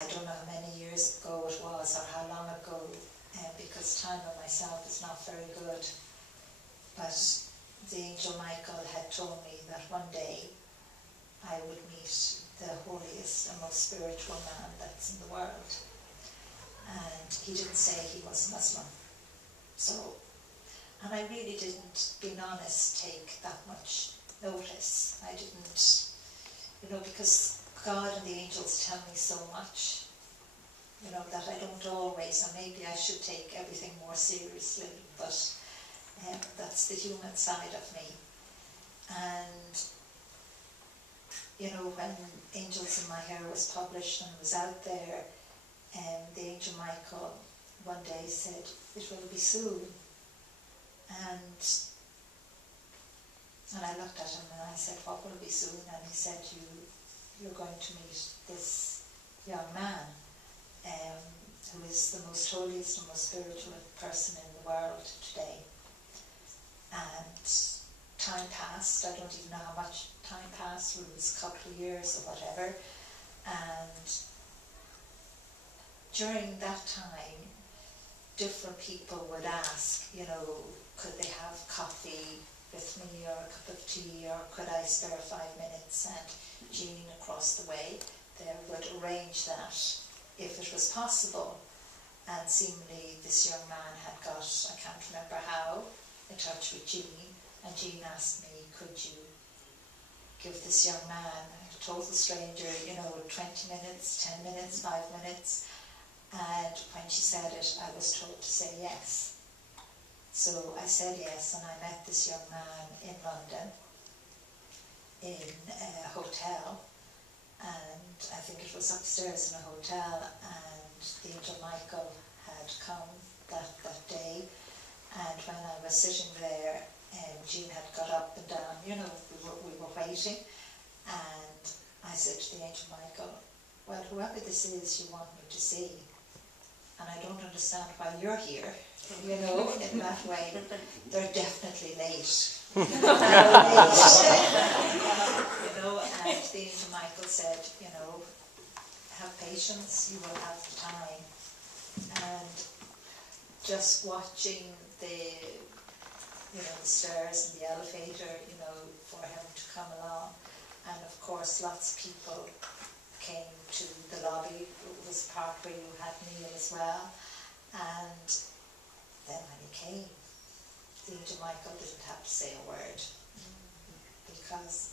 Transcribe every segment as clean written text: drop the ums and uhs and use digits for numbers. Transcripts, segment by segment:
I don't know how many years ago it was or how long ago, because time on myself is not very good, but the angel Michael had told me that one day I would meet the holiest and most spiritual man that's in the world. And he didn't say he was Muslim. So, and I really didn't, being honest, take that much notice. I didn't, because God and the angels tell me so much, that I don't always, and maybe I should take everything more seriously, but that's the human side of me. And, when Angels in My Hair was published and was out there, the angel Michael one day said, "It will be soon." And I looked at him and I said, "What will be soon?" And he said, you're going to meet this young man who is the most holiest and most spiritual person in the world today. And time passed. I don't even know how much time passed. It was a couple of years or whatever. And during that time, different people would ask, could they have coffee with me or a cup of tea, or could I spare 5 minutes? And Jean across the way there would arrange that if it was possible. And seemingly this young man had got, I can't remember how, in touch with Jean, and Jean asked me, could you give this young man, a total stranger, 20 minutes, 10 minutes, 5 minutes? And when she said it, I was told to say yes. So I said yes, and I met this young man in London, in a hotel, and I think it was upstairs in a hotel, and the angel Michael had come that day, and when I was sitting there, Jean had got up and down, we were waiting, and I said to the angel Michael, "Well, whoever this is you want me to see, and I don't understand why you're here, in that way. They're definitely late." They're late. And the angel Michael said, have patience, you will have the time. And just watching the stairs and the elevator, for him to come along. And of course, lots of people came to the lobby. It was a part where you had meal as well. And then when he came, the angel Michael didn't have to say a word, because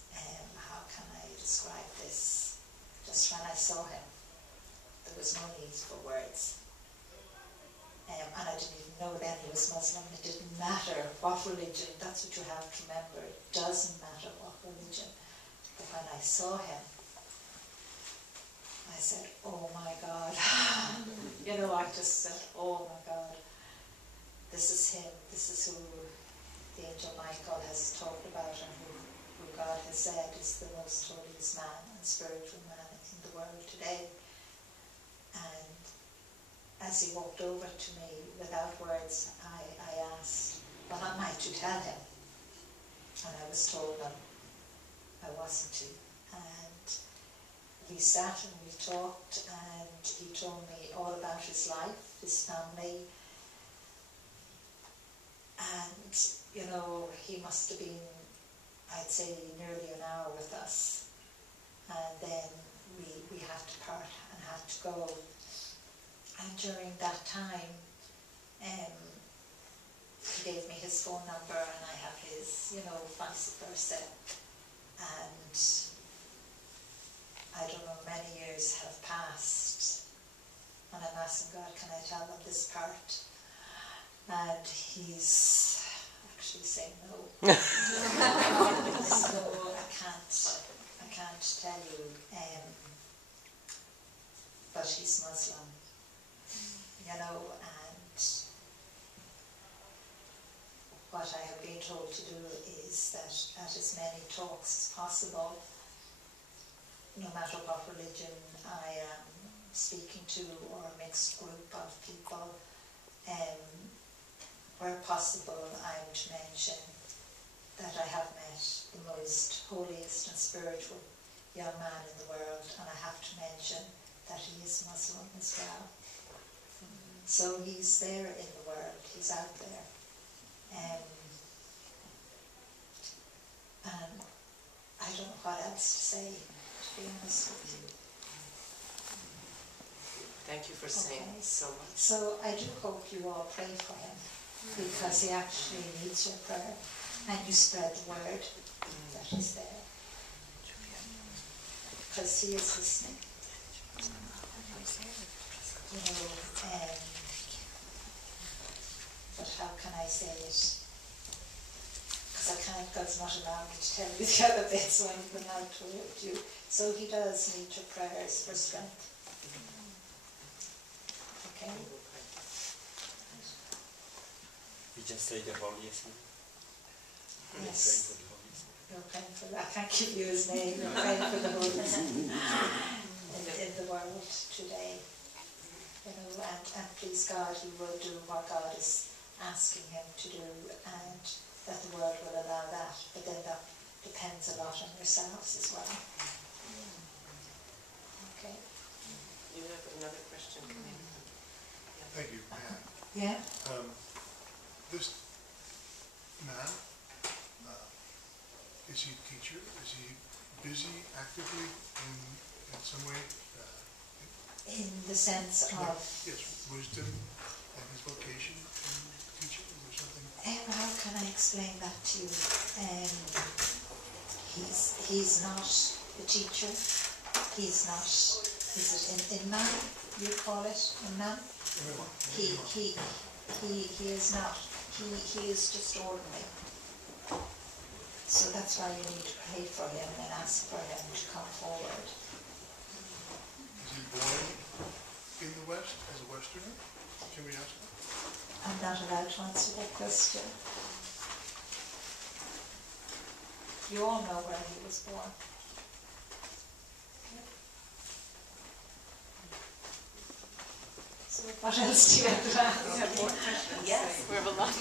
how can I describe this? Just when I saw him, there was no need for words. And I didn't even know then he was Muslim. It didn't matter what religion. That's what you have to remember. It doesn't matter what religion. But when I saw him, I said, "Oh my God." I just said, "Oh my God. This is him. This is who the angel Michael has talked about, and who God has said is the most holiest man and spiritual man in the world today." And as he walked over to me without words, I asked, "What am I to tell him?" And I was told that I wasn't to. And we sat and we talked, and he told me all about his life, his family, and he must have been, I'd say, nearly an hour with us, and then we had to part and had to go. And during that time, he gave me his phone number, and I have his, vice versa. And I don't know, many years have passed, and I'm asking God, can I tell them this part? And he's actually saying no. So I can't tell you, but he's Muslim, and what I have been told to do is that at as many talks as possible, no matter what religion I am speaking to, or a mixed group of people, where possible I'm to mention that I have met the most holiest and spiritual young man in the world, and I have to mention that he is Muslim as well. So he's there in the world, he's out there. And I don't know what else to say, to be honest with you. Thank you for saying so much. So I do hope you all pray for him, because he actually needs your prayer, and you spread the word that he's there, because he is listening. You know, but how can I say it? Because I can't, God's not allowed me to tell you the other bits, so I'm going out to you. So he does need your prayers for strength. Okay? You just say the Holiest. Yes. You're praying for that. I can't give you his name. You're praying for the Holiest in the world today. You know, and please God, he will do what God is asking him to do, and that the world will allow that. But then that depends a lot on yourselves as well. Okay. You have another question coming. Yeah. Thank you, Matt. Yeah? This man, is he a teacher? Is he busy actively in some way? In the sense of... Yes, wisdom and his vocation in teaching, is there something? how can I explain that to you? He's not a teacher. He's not... Is it in man? You call it in man? He is not. He is just ordinary. So that's why you need to pray for him and ask for him to come forward. Is he born in the West as a Westerner? Can we ask that? I'm not allowed to answer that question. You all know where he was born. So what else do you have to ask? We have more questions. Yes, we have a lot.